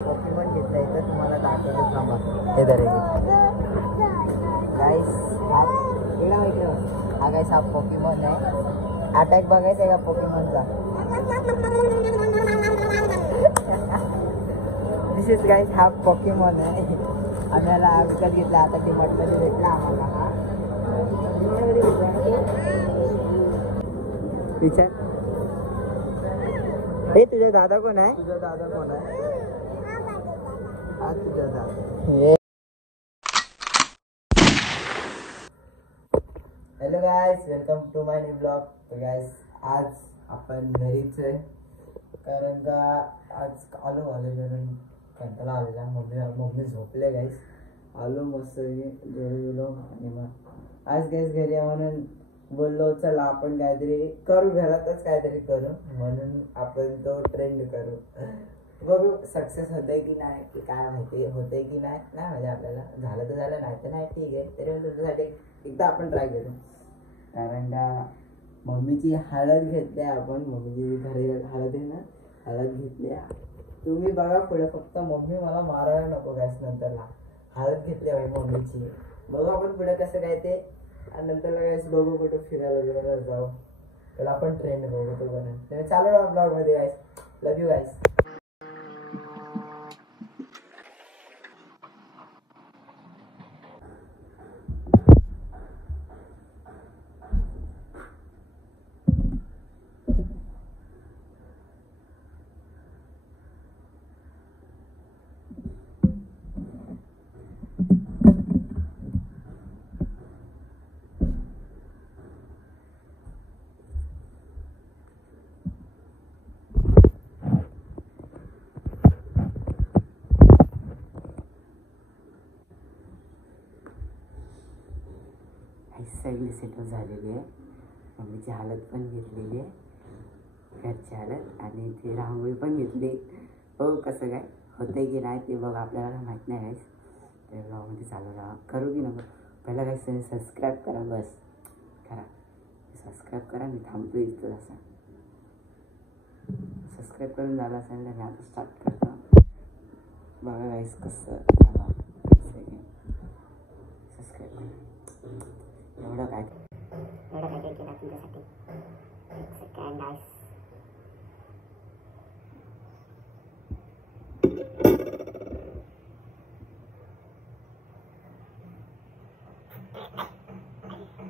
Pokemon घेतलाय तर तुम्हाला दाखवतो थांबा. हे धरेल गाइस, हा गाइस हा पोकेमॉन आहे. अटॅक बघायचा आहे का पोकेमॉनचा? दिस इज गाइस हा पोकेमॉन आहे. आम्हाला विकत घेतला, आता डीमार्टमध्ये भेटला आम्हाला. हा विचार, हे तुझा दादा कोण आहे? तुझा दादा कोण आहे? हा तुझा दादा. Hello guys, welcome to my new blog. तर गाइस आज आपण घरीच आहे, कारण का आज आलो कॉलेजवरून, कंटाळा आलेला. मम्मी झोपले गाइस. आलो मस्त गेलो आणि मग आज गाइस घरी आहे म्हणून बोललो चला आपण काहीतरी करू, घरातच काहीतरी करू, म्हणून आपण तो ट्रेंड करू. बघू सक्सेस होतंय की नाही, की काय माहिती होतंय की नाही माहिती आपल्याला. झालं तर झालं, नाही तर नाही, ठीक आहे. तरी तुझ्यासाठी एकदा आपण ट्राय करू. कारण का मम्मीची हळद घेतली आपण, मम्मीची घरी हळद आहे ना, हळद घेतली. तुम्ही बघा पुढे, फक्त मम्मी मला मारायला नको गॅस. नंतरला हळद घेतली भाई मम्मीची. बघू आपण पुढे कसं काय ते, आणि नंतर गाइस बघू कुठे फिरायला वगैरे जाऊ, तर आपण ट्रेंड बघू तो बनवून. चालू राहा ब्लॉग मध्ये गाइस. Love you guys. सगळी सेटल झालेली आहे. मम्मीची हालत पण घेतलेली आहे, घरची हालत, आणि ती रांगोळी पण घेतली. हो कसं काय होतंय की नाही ते बघा, आपल्याला काय माहीत नाही गाइस. ते ब्लॉगमध्ये चालू राहा. करू की नको पहिला गाइस तुम्ही सबस्क्राईब करा, बस करा, सबस्क्राईब करा. मी थांबतो इथं. असं सबस्क्राईब करून झालं असेल तर मी आता स्टार्ट करतो. बघा गाइस कसं सबस्क्राईब करा. एवढं काय केलं तुमच्यासाठी. एक सेकंड गाइस.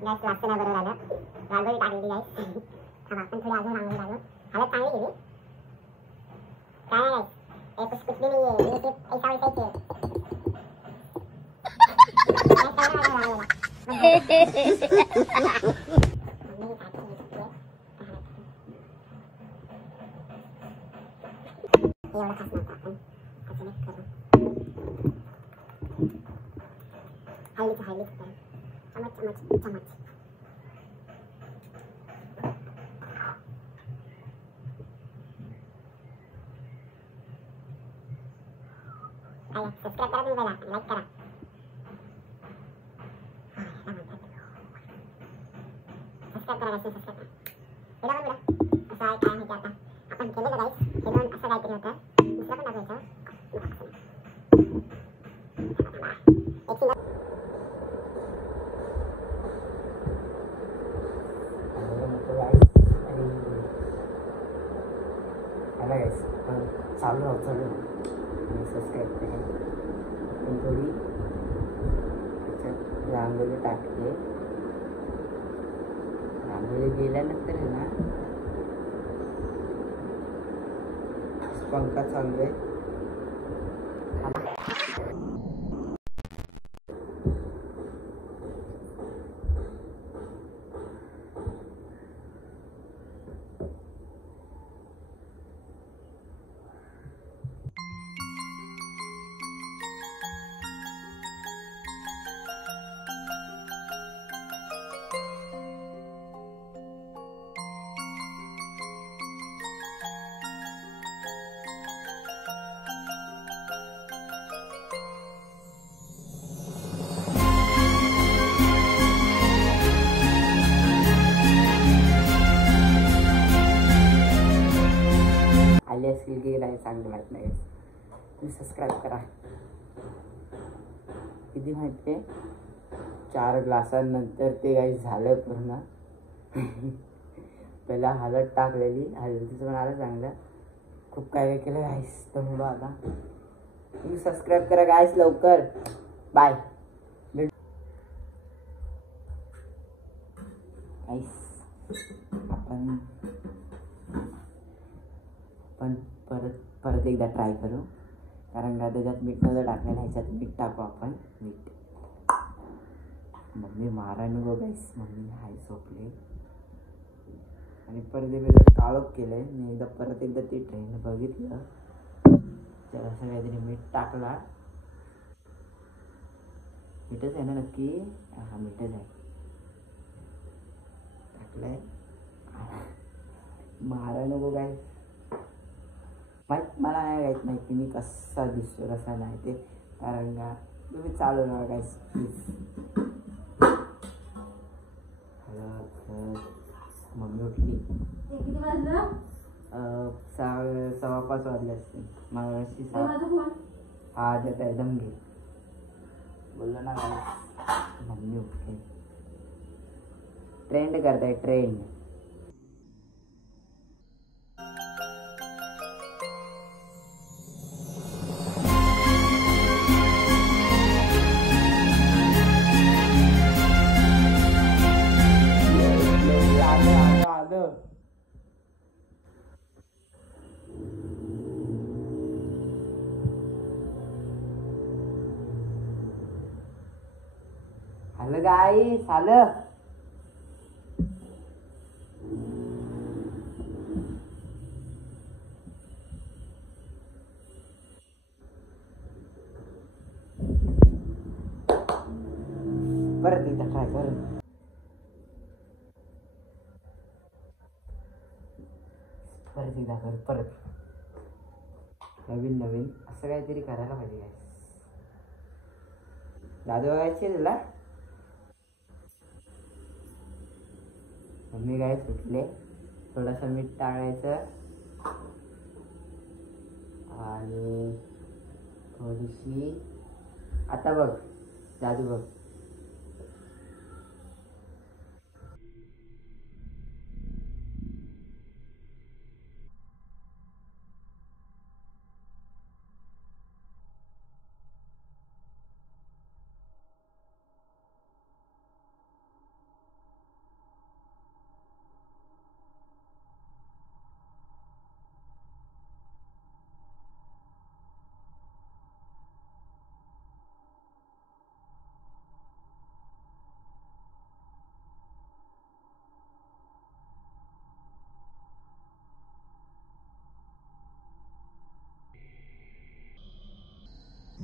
गाइस वाचतं नाही बरोबर आलं. रांगोळी टाकलेली गाइस. थांबा आपण थोडी अजून रांगोळी टाकू. हालत चांगली गेली काय नाही गाइस. कुछ भी नहीं है, ये सिर्फ ऐसा वैसा ही है. एवढं खास नव्हतं, आपण अजून एक करू. हळदीचं चमच चमच चमच. सबस्क्राईब करा तुम्ही, पहिला लाईक करा. सबस्क्राईब करा गाइस, सबस्क्राईब करा. बघा असं आहे काय माहिती. आता आपण केलेलं गाइस हे दोन असं काहीतरी होतं. दुसरं पण दाखवायचं. चालू राहू सबस्क्राईब करा. आपण थोडी त्याच्यात रांगोळी टाकते. रांगोळी गेल्यानंतर आहे ना पंखा चालू आहे. आली असतील की नाही चांगलं माहीत नाही. तुम्ही सबस्क्राईब करा. किती माहिती आहे 4 ग्लासांनंतर ते काही झालं पूर्ण. पहिला हळद टाकलेली, हळदीचं पण आलं चांगलं. खूप काय काय केलं गाईस. तर म्हणून आता तुम्ही सबस्क्राईब करा गाईस लवकर. बाय गाईस. आपण परत एकदा ट्राय करू. कारण का त्याच्यात मीठ नव्हतं टाकलेलं, ह्याच्यात मीठ टाकू आपण. मीठ मम्मी मारा नको गाईस. मम्मी हाय झोपले आणि परत एकदा काळोख केलंय. मी परत एकदा ती ट्रेन बघितलं तर असं काहीतरी मीठ टाकला. मीठच आहे ना नक्की? हा मीठच आहे. टाकलंय. मारा नको काय मला नाही माहीत नाही की मी कसा दिसतो कसा नाही ते. कारण का तुम्ही चालू नका गाईस प्लीज. मम्मी उठली. 6:15 वाजले असते. मला हा देत एकदम घे बोललो ना. मम्मी उठली. ट्रेंड करताय ट्रेंड. आलं गाईस आलं. परत एकदा ट्राय कर. परत एकदा कर. परत नवीन असं काहीतरी करायला पाहिजे गाईस. दादू बघायची तुला. मम्मी काय सुटले. थोडंसं मीठ टाकायचं आणि थोडीशी. आता बघ जादू बघ.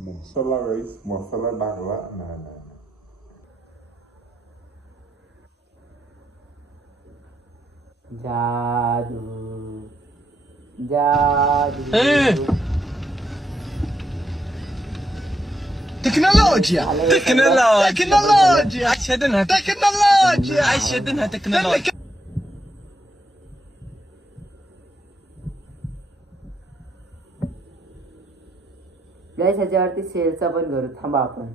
मसाला गाईस मसाला टाकला नाही. जादू जादू. تكنولوجيا اشهدنها تكنولوجيا. गाईस ह्याच्यावरती सेलचा पण करू. थांबा आपण.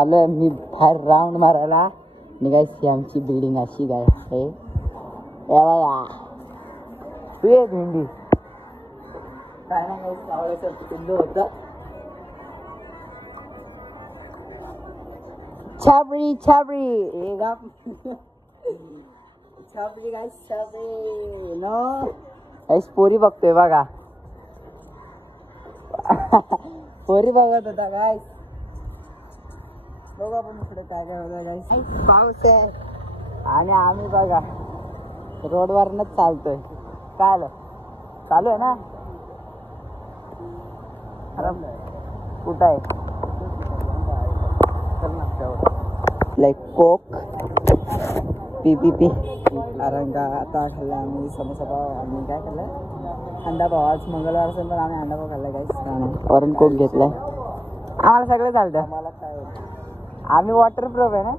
आलो मी बाहेर राऊंड मारायला. निघायच ही आमची बिल्डिंग अशी काय आहे. भेंडी काय नाही कावळ्याचं पिल्लू होतं. छाबरी छाबरी हे गा छाबरी गाईस छाबरी नो गाईस पोरी बघतोय बघा पोरी बघत होता गाईस बघू आपण इकडे काय काय होतं गाईस पाऊस आहे आणि आम्ही बघा रोडवरनच चालतोय काय आलं चालू आहे ना कुठं आहे लाईक कोक पी पी पी कारण का आता खाल्लं आम्ही समोसा पाव आम्ही काय खाल्लं अंडा पाव आज मंगळवार असेल पण आम्ही अंडा पाव खाल्ला काय वरून कोक घेतलाय आम्हाला सगळं चालतं आम्हाला काय आम्ही वॉटर प्रूफ आहे ना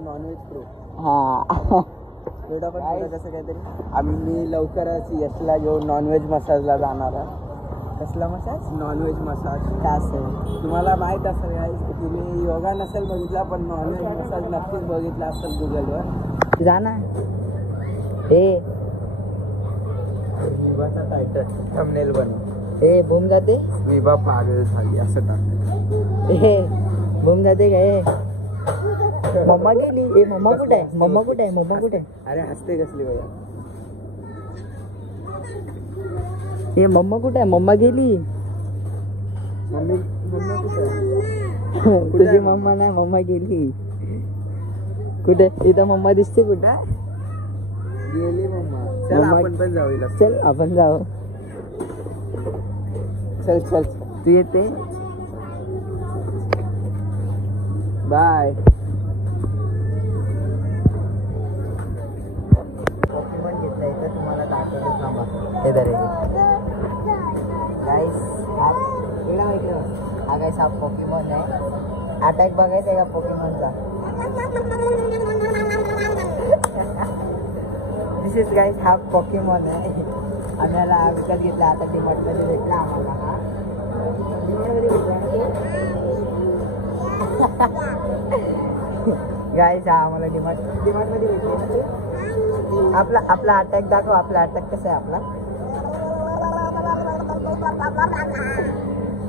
नॉनव्हेज प्रूफ हा कसं काहीतरी आम्ही लवकरच यशला घेऊन नॉनव्हेज मसाजला जाणार आहे कसला मसाज नॉनव्हेज मसाज काय असेल तुम्हाला माहीत असेल गाईस की तुम्ही योगा नसेल बघितला पण नॉनव्हेज मसाज नक्कीच बघितला असेल गुगलवर जा ना हे विवाचा टायटल थंबनेल बनव हे बूम जाते विवा पागल झाली असं टाक हे बूम जाते काय मम्मा गेली हे मम्मा कुठे आहे मम्मा कुठे आहे मम्मा कुठे आहे अरे हसते कसली बघा हे मम्मा कुठे आहे मम्मा गेली मम्मी मम्मा कुठे तुझी मम्मा नाही मम्मा गेली कुठे इथं मम्मा दिसते कुठं गेली मम्मा चल आपण पण जाऊ चल आपण जाऊ चल चल तू येते बाय पॉकीमॉन घेतला इथं तुम्हाला दाखवतो थांबा हे धरे गाईस हा गाईस हा पॉकीमॉन आहे अटॅक बघायचा आहे का पॉकीमॉनचा दिस इज गाईस हा पॉकीमॉन आहे आम्ही याला विकत घेतला आता डीमार्टमध्ये भेटला आम्हाला हा डीमार्टमध्ये गाईस हा आम्हाला डीमार्टमध्ये भेटला आपला आपला अटॅक दाखव आपला अटॅक कसा आहे आपला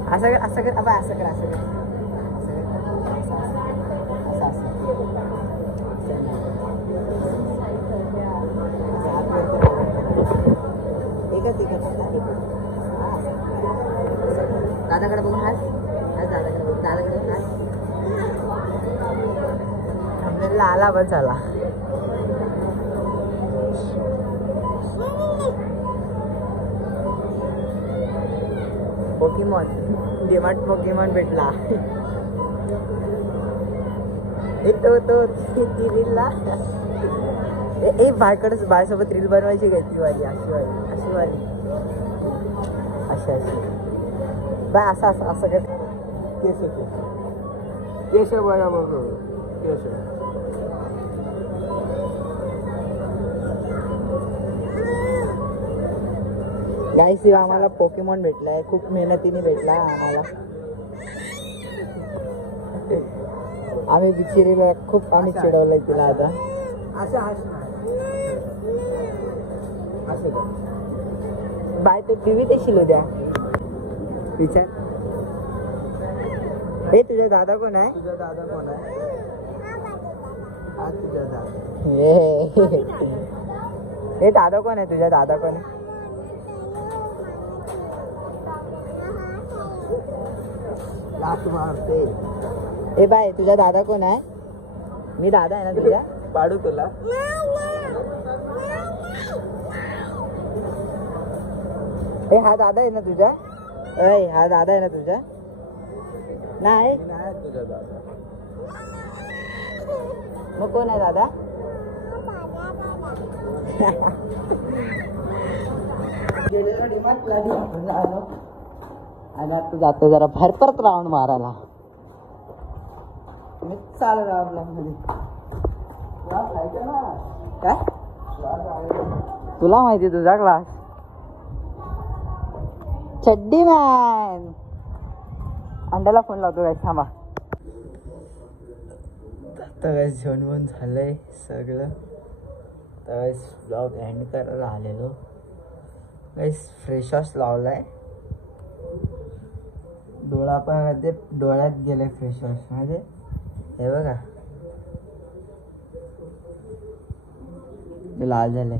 असं कर असं कर असं कर असं कर असं एकच दादाकडे बघून हात दादाकडे बघ दादाकडे हात आपल्याला आला बस झाला पोकीमॉन डीमार्ट पोकीमॉन भेटला तो रीलला ए बायकडच बायसोबत रील बनवायची काय ती वाली अशी वाली अशी बाय असं असं असं काय केश बरोबर केश गाईस आम्हाला पोकेमॉन भेटलाय खूप मेहनतीने भेटला आम्हाला आम्ही बिचारीला खूप आम्ही चिडवलंय तिला आता बाय तो टीव्ही देशील उद्या विचार हे तुझा दादा कोण आहे तुझा दादा कोण आहे तुझा दादा हे दादा कोण आहे तुझा दादा कोण आहे लात मारते ए बाय तुझा दादा कोण आहे मी दादा आहे ना तुझा पाडू तुला ए हा दादा आहे ना तुझा ए हा दादा आहे ना तुझा नाही तुझा दादा मग कोण आहे दादा आणि आता जातो जरा बाहेर परत राऊंड मारायला मी चालू राहू काय तुला माहिती तुझा क्लास चड्डी मॅन अंड्याला फोन लावतो काय थांबा आता काय जेवण झालंय सगळं तर ब्लॉग एंड करायला आलेलो गाईस फ्रेश वॉश लावलाय डोळा पण डोळ्यात गेले फ्रेश वॉश मध्ये हे बघा ते लाल झाले.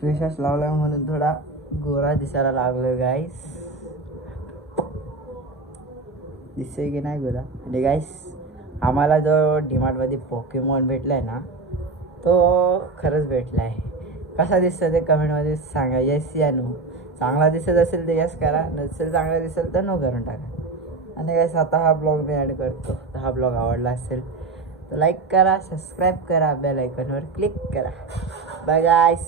फेस वॉश लावला म्हणून थोडा गोरा दिसायला लागलोय गाईस. दिसतोय की नाही गोरा. आणि गाईस आम्हाला जो डीमार्टमध्ये पोकेमॉन भेटलाय ना तो खरंच भेटला आहे. कसा दिसतं ते कमेंटमध्ये सांगा, यस या नो. चांगला दिसत असेल तर यस करा, नसेल चांगला दिसेल तर नो करून टाका. आणि गाईस आता हा ब्लॉग मी ॲड करतो. तर हा ब्लॉग आवडला असेल तर लाईक करा, सबस्क्राईब करा, बेल आयकॉनवर क्लिक करा. बाय गाईस.